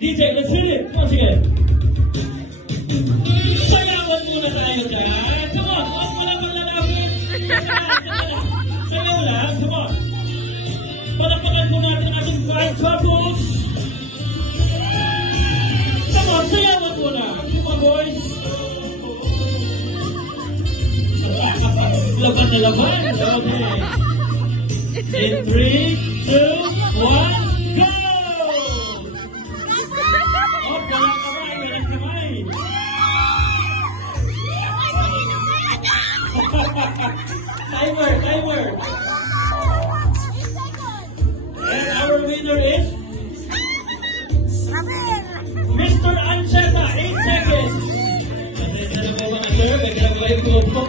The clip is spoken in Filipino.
DJ, let's hit it! Once again. Sayawan muna tayo dyan. Come on, huwag mo lang maglalapit. Sayaw lang, come on. Palakpakan mo natin ang ating 5 couples. Come on, sayawan muna. Come on, boys. Laban na laban. Okay. In 3, 2, 1, go! Oh, walang kamay, walang kamay. Timer, timer. And our winner is Mr. Ancheta, 8 seconds. Pasensya na po mga sir, may kinagawa yung grupo.